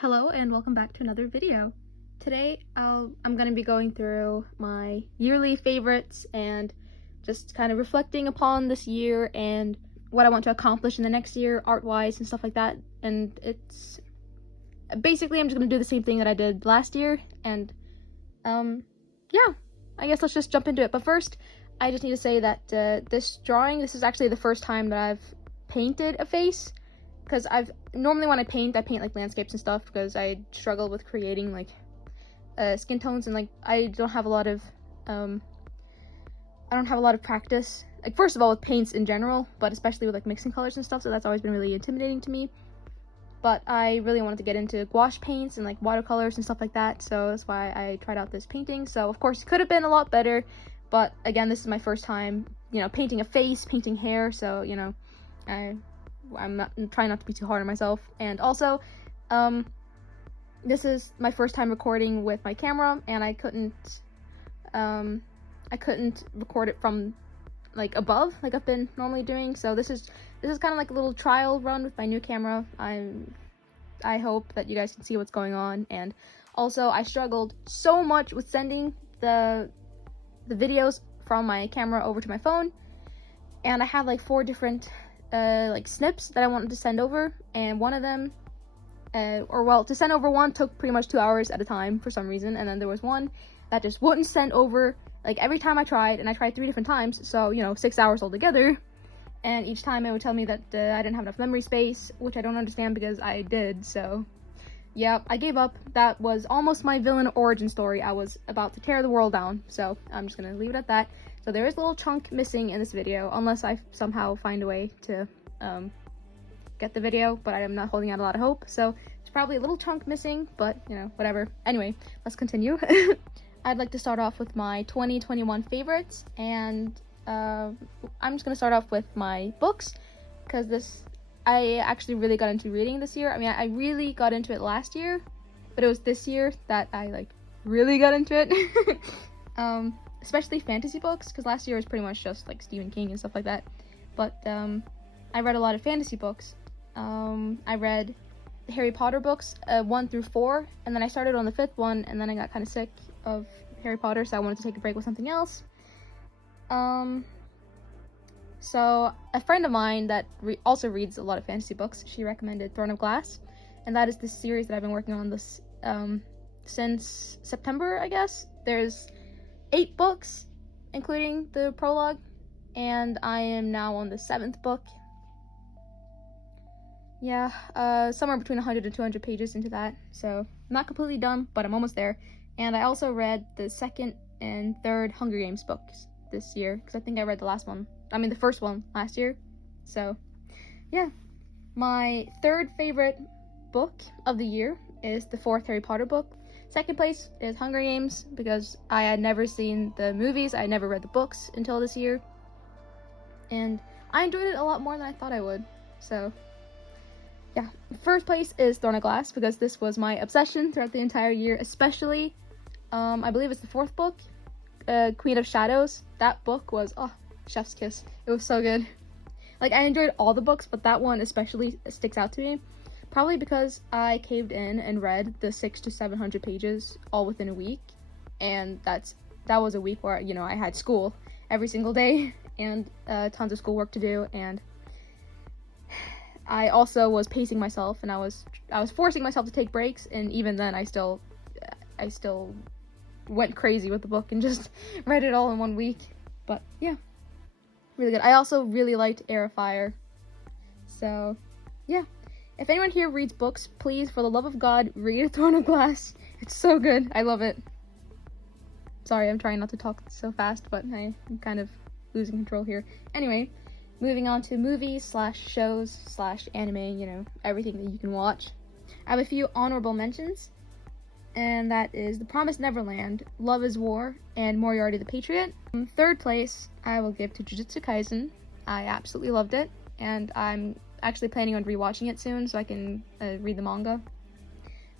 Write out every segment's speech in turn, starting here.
Hello and welcome back to another video. Today I'm going to be going through my yearly favorites and just kind of reflecting upon this year and what I want to accomplish in the next year art-wise and stuff like that. And it's basically I'm just going to do the same thing that I did last year and yeah, I guess let's just jump into it. But first, I just need to say that this is actually the first time that I've painted a face. Because normally when I paint like landscapes and stuff because I struggle with creating like skin tones and like I don't have a lot of practice, like first of all with paints in general, but especially with like mixing colors and stuff, so that's always been really intimidating to me. But I really wanted to get into gouache paints and like watercolors and stuff like that, so that's why I tried out this painting. So of course it could have been a lot better, but again, this is my first time, painting a face, painting hair, so I'm trying not to be too hard on myself. And also, this is my first time recording with my camera, and I couldn't record it from like above like I've been normally doing. So this is kind of like a little trial run with my new camera. I hope that you guys can see what's going on. And also, I struggled so much with sending the videos from my camera over to my phone, and I had like 4 different like snips that I wanted to send over, and one of them to send over one took pretty much 2 hours at a time for some reason, and then there was one that just wouldn't send over like every time I tried, and I tried 3 different times, so 6 hours altogether, and each time it would tell me that I didn't have enough memory space, which I don't understand because I did. So yeah, I gave up. That was almost my villain origin story. I was about to tear the world down, so I'm just gonna leave it at that. So there is a little chunk missing in this video, unless I somehow find a way to get the video, but I am not holding out a lot of hope. So it's probably a little chunk missing, but whatever. Anyway, let's continue. I'd like to start off with my 2021 favorites, and I'm just gonna start off with my books, because I actually really got into reading this year. I mean, I really got into it last year, but it was this year that I like really got into it. Especially fantasy books, because last year was pretty much just like Stephen King and stuff like that. But I read a lot of fantasy books. I read the Harry Potter books 1 through 4, and then I started on the 5th one, and then I got kind of sick of Harry Potter, so I wanted to take a break with something else. So a friend of mine that also reads a lot of fantasy books, she recommended Throne of Glass, and that is the series that I've been working on this since September, I guess. There's 8 books, including the prologue, and I am now on the 7th book. Yeah, somewhere between 100 and 200 pages into that, so I'm not completely done, but I'm almost there. And I also read the 2nd and 3rd Hunger Games books this year, because I think I read the first one last year. So yeah, my 3rd favorite book of the year is the 4th Harry Potter book. 2nd place is Hunger Games, because I had never seen the movies, I never read the books until this year, and I enjoyed it a lot more than I thought I would. So yeah, 1st place is Throne of Glass, because this was my obsession throughout the entire year, especially I believe it's the 4th book, Queen of Shadows. That book was chef's kiss. It was so good. Like, I enjoyed all the books, but that one especially sticks out to me, probably because I caved in and read the 600 to 700 pages all within a week, and that was a week where I had school every single day and tons of schoolwork to do, and I also was pacing myself, and I was forcing myself to take breaks, and even then I still went crazy with the book and just read it all in 1 week. But yeah, really good. I also really liked Air of Fire. So yeah, if anyone here reads books, please, for the love of God, read Throne of Glass. It's so good. I love it. Sorry, I'm trying not to talk so fast, but I'm kind of losing control here. Anyway, moving on to movies / shows / anime, everything that you can watch. I have a few honorable mentions, and that is The Promised Neverland, Love is War, and Moriarty the Patriot. 3rd place, I will give to Jujutsu Kaisen. I absolutely loved it, and I'm actually planning on rewatching it soon so I can read the manga.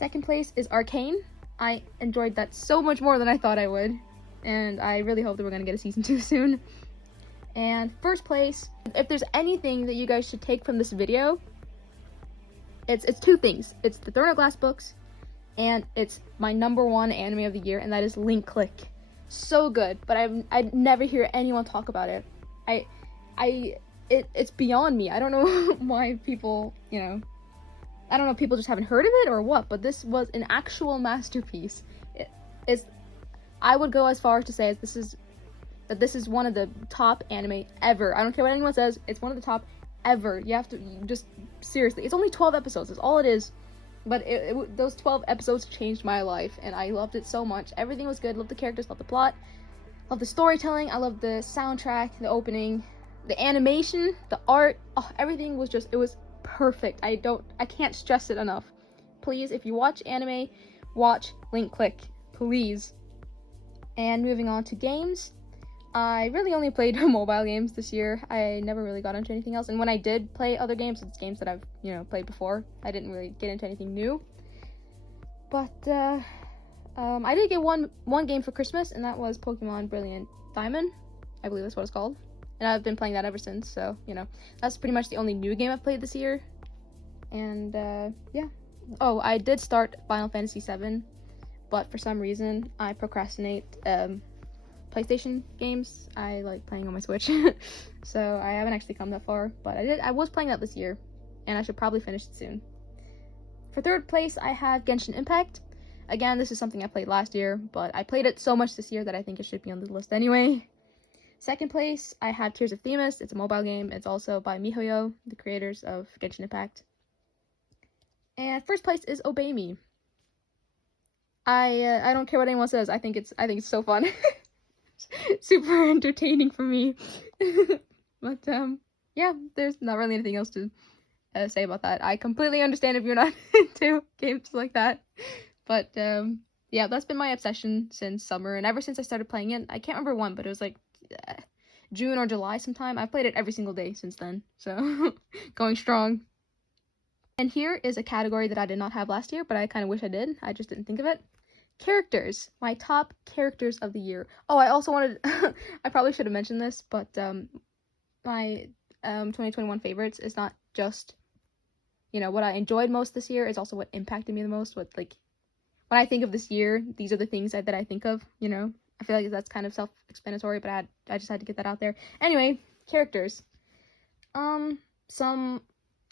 2nd place is Arcane. I enjoyed that so much more than I thought I would, and I really hope that we're going to get a season 2 soon. And 1st place, if there's anything that you guys should take from this video, It's two things. It's the Throne of Glass books, and it's my #1 anime of the year, and that is Link Click. So good, but I never hear anyone talk about it. It's beyond me. I don't know why people, I don't know if people just haven't heard of it or what, but this was an actual masterpiece. I would go as far as to say that this is one of the top anime ever. I don't care what anyone says, it's one of the top ever. You have to just, seriously, it's only 12 episodes, that's all it is. But those 12 episodes changed my life, and I loved it so much. Everything was good. Loved the characters, loved the plot, loved the storytelling. I loved the soundtrack, the opening, the animation, the art. Oh, everything was just, it was perfect. I can't stress it enough. Please, if you watch anime, watch Link Click, please. And moving on to games, I really only played mobile games this year. I never really got into anything else. And when I did play other games, it's games that I've, played before. I didn't really get into anything new. But, I did get one game for Christmas, and that was Pokemon Brilliant Diamond. I believe that's what it's called. And I've been playing that ever since, so, that's pretty much the only new game I've played this year. And, yeah. Oh, I did start Final Fantasy VII, but for some reason, I procrastinate, PlayStation games. I like playing on my Switch, so I haven't actually come that far, but I was playing that this year, and I should probably finish it soon. For third place, I have Genshin Impact. Again, this is something I played last year, but I played it so much this year that I think it should be on the list anyway. Second place, I have Tears of Themis. It's a mobile game. It's also by MiHoYo, the creators of Genshin Impact. And first place is Obey Me. I don't care what anyone says. I think it's so fun. Super entertaining for me. But yeah, there's not really anything else to say about that. I completely understand if you're not into games like that, but yeah, that's been my obsession since summer, and ever since I started playing it. I can't remember when, but it was like June or July sometime. I've played it every single day since then, so going strong. And here is a category that I did not have last year, but I kind of wish I did. I just didn't think of it. Characters. My top characters of the year. Oh, I also wanted I probably should have mentioned this, but my 2021 favorites is not just what I enjoyed most this year, it's also what impacted me the most. What, like, when I think of this year, these are the things that I think of. I feel like that's kind of self-explanatory, but I just had to get that out there. Anyway, characters. Some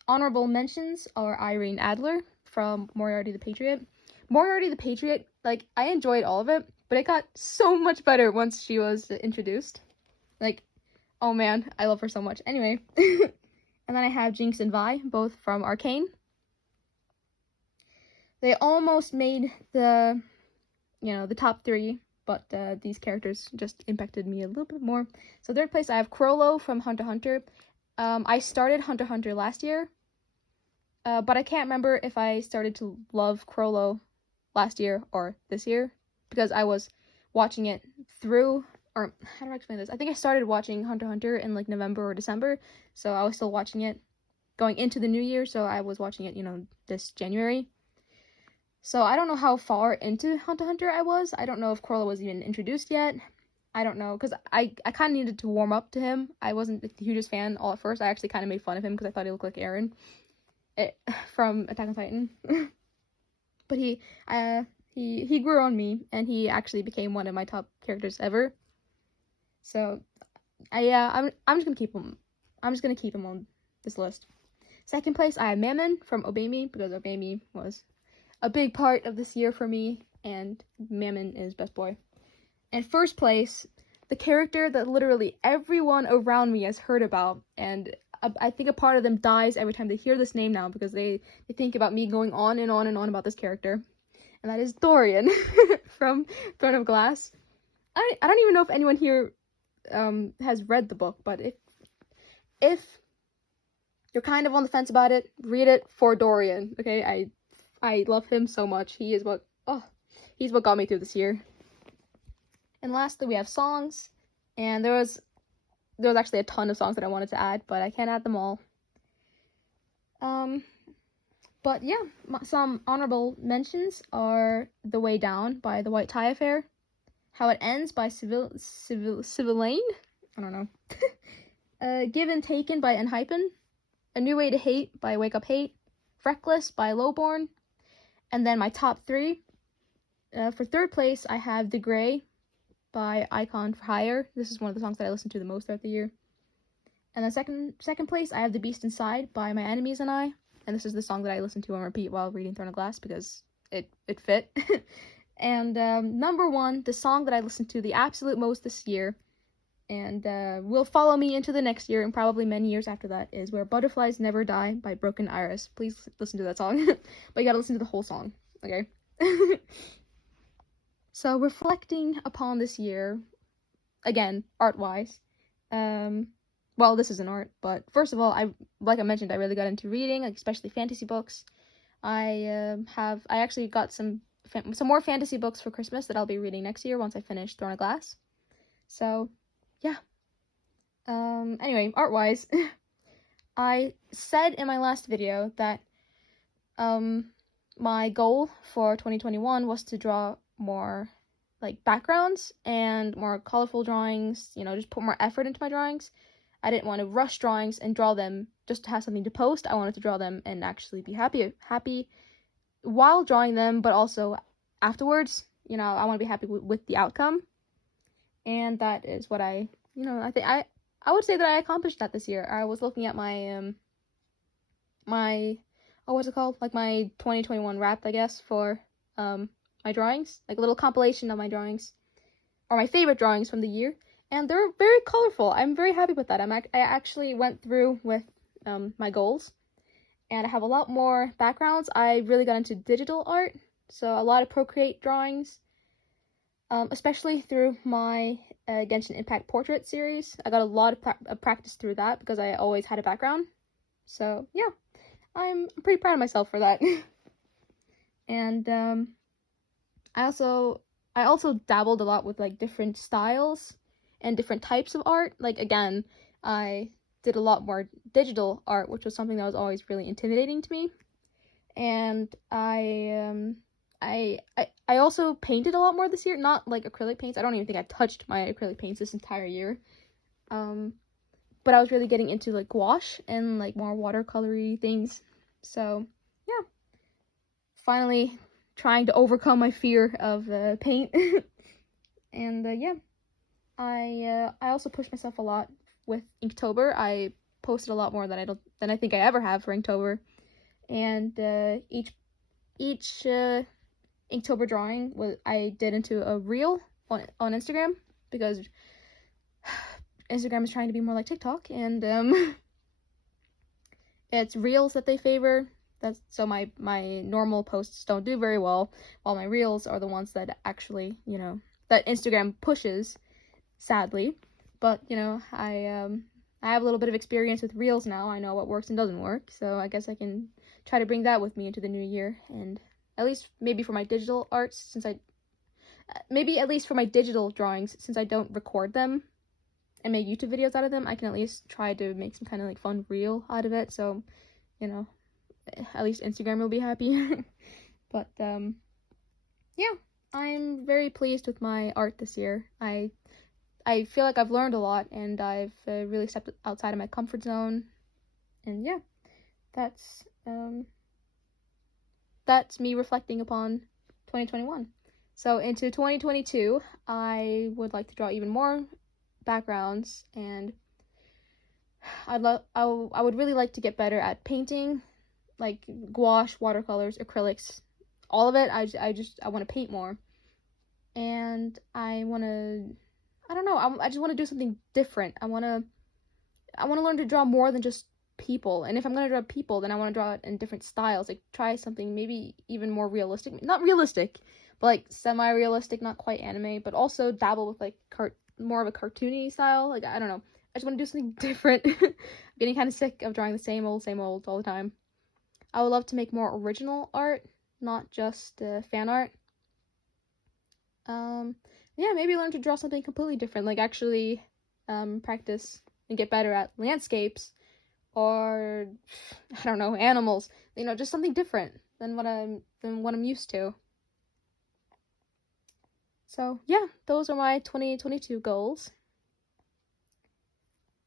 honorable mentions are Irene Adler from Moriarty the Patriot. Moriarty the Patriot, like, I enjoyed all of it, but it got so much better once she was introduced. Like, oh man, I love her so much. Anyway, and then I have Jinx and Vi, both from Arcane. They almost made the top 3, but these characters just impacted me a little bit more. So third place, I have Crollo from Hunter x Hunter. I started Hunter x Hunter last year, but I can't remember if I started to love Crollo last year or this year, because I was watching it through, or how do I explain this? I think I started watching Hunter x Hunter in like November or December, so I was still watching it going into the new year, so I was watching it, this January. So I don't know how far into Hunter x Hunter I was. I don't know if Crollo was even introduced yet. I don't know, because I kind of needed to warm up to him. I wasn't the hugest fan all at first. I actually kind of made fun of him because I thought he looked like Eren from Attack on Titan. But he grew on me, and he actually became one of my top characters ever. So I'm just gonna keep him. I'm just gonna keep him on this list. Second place, I have Mammon from Obey Me, because Obey Me was a big part of this year for me, and Mammon is best boy. And first place, the character that literally everyone around me has heard about, and I think a part of them dies every time they hear this name now, because they think about me going on and on and on about this character. And that is Dorian from Throne of Glass. I don't even know if anyone here has read the book, but if you're kind of on the fence about it, read it for Dorian, okay? I love him so much. He's what got me through this year. And lastly, we have songs, and there was actually a ton of songs that I wanted to add, but I can't add them all. But yeah, some honorable mentions are The Way Down by The White Tie Affair, How It Ends by Civilane, I don't know, Give and Taken by Enhypen, A New Way to Hate by Wake Up Hate, Reckless by Lowborn. And then my top 3, for third place, I have The Gray by Icon for Hire. This is one of the songs that I listen to the most throughout the year. And then second place, I have The Beast Inside by My Enemies and I. And this is the song that I listen to on repeat while reading Throne of Glass because it fit. And number 1, the song that I listened to the absolute most this year, and will follow me into the next year and probably many years after that, is Where Butterflies Never Die by Broken Iris. Please listen to that song. But you gotta listen to the whole song, okay? So, reflecting upon this year, again, art-wise, well, this isn't art, but first of all, like I mentioned, I really got into reading, like, especially fantasy books. I actually got some more fantasy books for Christmas that I'll be reading next year once I finish Throne of Glass. So, yeah. Anyway, art-wise, I said in my last video that, my goal for 2021 was to draw more, like, backgrounds and more colorful drawings, you know, just put more effort into my drawings. I didn't want to rush drawings and draw them just to have something to post. I wanted to draw them and actually be happy while drawing them, but also afterwards. You know, I want to be happy with the outcome. And that is what I think I would say that I accomplished that this year. I was looking at my what's it called? Like my 2021 wrap, I guess, for my drawings, like a little compilation of my drawings or my favorite drawings from the year, and they're very colorful. I'm very happy with that. I actually went through with my goals, and I have a lot more backgrounds. I really got into digital art, so a lot of Procreate drawings, especially through my Genshin Impact portrait series. I got a lot of practice through that because I always had a background. So yeah, I'm pretty proud of myself for that. And I also dabbled a lot with like different styles and different types of art. Like again, I did a lot more digital art, which was something that was always really intimidating to me. And I also painted a lot more this year, not like acrylic paints. I don't even think I touched my acrylic paints this entire year. But I was really getting into like gouache and like more watercolory things. So yeah, finally trying to overcome my fear of paint. And yeah, I also pushed myself a lot with Inktober. I posted a lot more than I think I ever have for Inktober. And each Inktober drawing I did into a reel on Instagram, because Instagram is trying to be more like TikTok, and it's reels that they favor. So my normal posts don't do very well, while my reels are the ones that actually, you know, that Instagram pushes, sadly. But, you know, I have a little bit of experience with reels now. I know what works and doesn't work, so I guess I can try to bring that with me into the new year, and at least maybe for my digital arts, maybe at least for my digital drawings, since I don't record them and make YouTube videos out of them, I can at least try to make some kind of like fun reel out of it, so, you know, at least Instagram will be happy. But yeah, I'm very pleased with my art this year. I feel like I've learned a lot, and I've really stepped outside of my comfort zone, and yeah, that's me reflecting upon 2021. So into 2022, I would like to draw even more backgrounds, and I would really like to get better at painting, like gouache, watercolors, acrylics, all of it. I want to paint more, and I just want to do something different. I want to learn to draw more than just people, and if I'm going to draw people, then I want to draw it in different styles, like try something maybe even more realistic, not realistic, but like semi-realistic, not quite anime, but also dabble with like more of a cartoony style. Like, I don't know, I just want to do something different. I'm getting kind of sick of drawing the same old all the time. I would love to make more original art, not just fan art. Yeah, maybe learn to draw something completely different, like actually practice and get better at landscapes, or I don't know, animals, you know, just something different than what I'm used to. So yeah, those are my 2022 goals.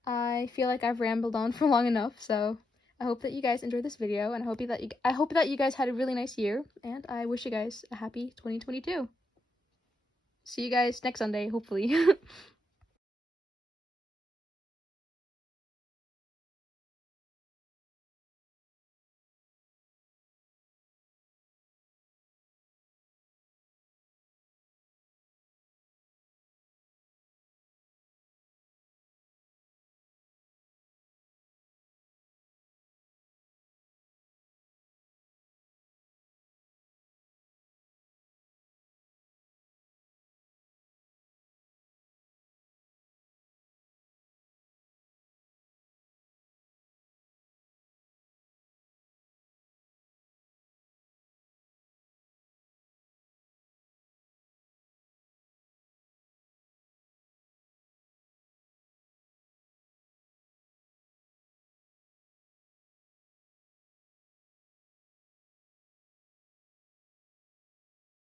I feel like I've rambled on for long enough, so I hope that you guys enjoyed this video, and I hope that you guys had a really nice year, and I wish you guys a happy 2022. See you guys next Sunday, hopefully.